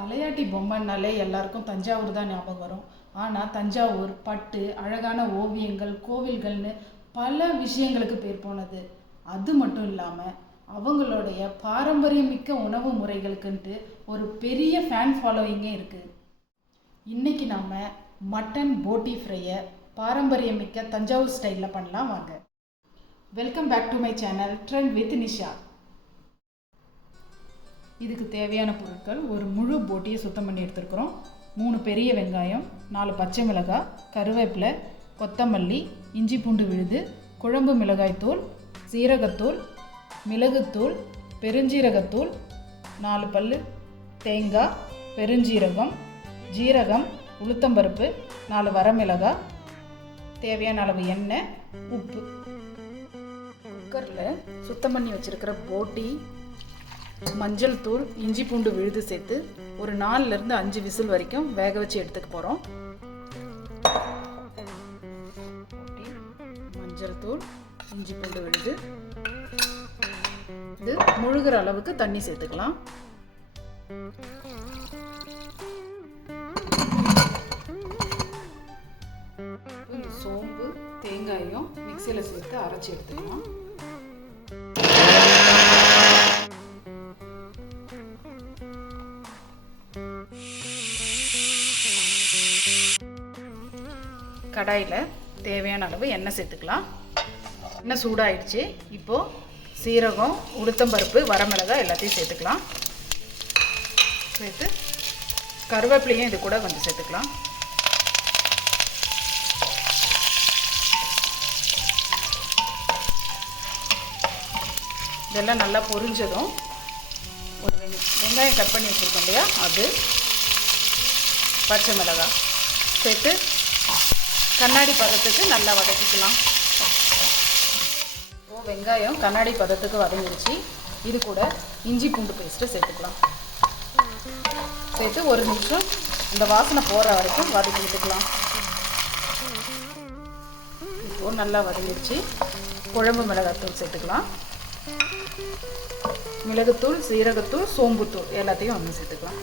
தலையாட்டி பொம்மைனாலே எல்லாருக்கும் தஞ்சாவூர் தான் ஞாபகம் வரும். ஆனால் தஞ்சாவூர் பட்டு, அழகான ஓவியங்கள், கோவில்கள்னு பல விஷயங்களுக்கு பேர் போனது. அது மட்டும் இல்லாமல் அவங்களுடைய பாரம்பரியமிக்க உணவு முறைகளுக்குன்ட்டு ஒரு பெரிய ஃபேன் ஃபாலோயிங்கே இருக்குது. இன்றைக்கி நாம் மட்டன் போட்டி ஃப்ரையை பாரம்பரியமிக்க தஞ்சாவூர் ஸ்டைலில் பண்ணலாம் வாங்க. Welcome back to my channel trend with Nisha. இதுக்கு தேவையான பொருட்கள்: ஒரு முழு போட்டியை சுத்தம் பண்ணி எடுத்துருக்குறோம், 3 பெரிய வெங்காயம், 4 பச்சை மிளகாய், கருவேப்பிலை, கொத்தமல்லி, இஞ்சி பூண்டு விழுது, குழம்பு மிளகாய்த்தூள், சீரகத்தூள், மிளகுத்தூள், பெருஞ்சீரகத்தூள், 4 பல் தேங்காய், பெருஞ்சீரகம், ஜீரகம், உளுத்தம்பருப்பு, 4 வரமிளகாய், தேவையான அளவு எண்ணெய், உப்பு. குக்கரில் சுத்தம் பண்ணி வச்சுருக்கிற போட்டி, மஞ்சள் தூள், இஞ்சி பூண்டு விழுது சேர்த்து ஒரு 4லேருந்து 5 விசில் வரைக்கும் வேக வச்சு எடுத்துக்க போகிறோம். மஞ்சள் தூள், இஞ்சி பூண்டு விழுது, இது முழுகிற அளவுக்கு தண்ணி சேர்த்துக்கலாம். சோம்பு, தேங்காயும் மிக்சியில் சேர்த்து அரைச்சி எடுத்துக்கலாம். கடாயில் தேவையான அளவு எண்ணெய் சேர்த்துக்கலாம். எண்ணெய் சூடாயிடுச்சு. இப்போது சீரகம், உளுத்தம்பருப்பு, வரமிளகாய் எல்லாத்தையும் சேர்த்துக்கலாம். சேர்த்து கருவேப்பிலையும் இது கூட கொஞ்சம் சேர்த்துக்கலாம். இதெல்லாம் நல்லா பொரிஞ்சதும் ஒரு வெங்காயம் கட் பண்ணி வச்சுருக்கோம் இல்லையா, அது, பச்சை மிளகாய் சேர்த்து கண்ணாடி பதத்துக்கு நல்லா வதக்கிக்கலாம். வெங்காயம் கண்ணாடி பதத்துக்கு வதங்கிடுச்சு. இது கூட இஞ்சி பூண்டு பேஸ்ட்டு சேர்த்துக்கலாம். சேர்த்து 1 நிமிஷம் இந்த வாசனை போகிற வரைக்கும் வதக்கி விட்டுக்கலாம். இப்போது நல்லா வதங்கிடுச்சு. குழம்பு மிளகாத்தூள் சேர்த்துக்கலாம். மிளகுத்தூள், சீரகத்தூள், சோம்புத்தூள் எல்லாத்தையும் ஒன்று சேர்த்துக்கலாம்.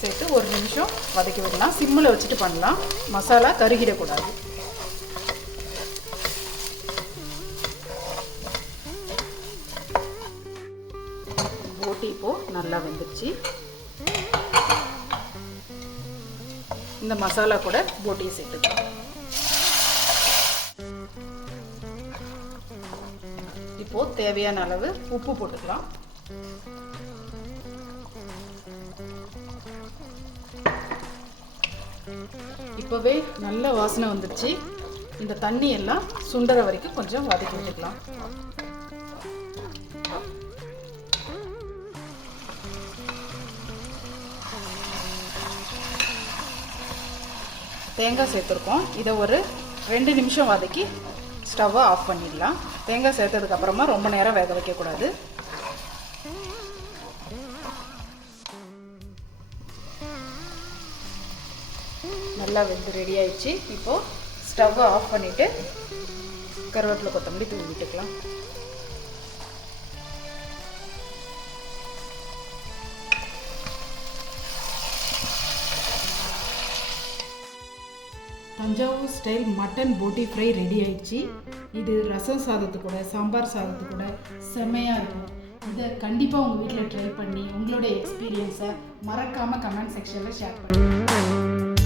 சேர்த்து 1 நிமிஷம் வதக்கி விடலாம். சிம்மில் வச்சுட்டு பண்ணலாம், மசாலா கருகிடக்கூடாது. போட்டி இப்போது நல்லா வெந்துடுச்சு. இந்த மசாலா கூட போட்டியை சேர்த்துக்கலாம். இப்போது தேவையான அளவு உப்பு போட்டுக்கலாம். இப்போவே நல்ல வாசனை வந்துடுச்சு. இந்த தண்ணி எல்லாம் சுண்டற வரைக்கும் கொஞ்சம் வதக்கி விட்டுக்கலாம். தேங்காய் சேர்த்துருக்கோம். இதை ஒரு 2 நிமிஷம் வதக்கி ஸ்டவ்வை ஆஃப் பண்ணிடலாம். தேங்காய் சேர்த்ததுக்கப்புறமா ரொம்ப நேரம் வேக வைக்கக்கூடாது. நல்லா வெந்து ரெடி ஆயிடுச்சு. இப்போது ஸ்டவ்வை ஆஃப் பண்ணிவிட்டு கருவேப்பிலை, கொத்தமல்லி தூவி விட்டுக்கலாம். தஞ்சாவூர் ஸ்டைல் மட்டன் போட்டி ஃப்ரை ரெடி ஆயிடுச்சு. இது ரசம் சாதத்து கூட, சாம்பார் சாதத்து கூட செம்மையாக இருக்கும். இதை கண்டிப்பாக உங்கள் வீட்டில் ட்ரை பண்ணி உங்களுடைய எக்ஸ்பீரியன்ஸை மறக்காமல் கமெண்ட் செக்ஷனில் ஷேர் பண்ணுங்கள்.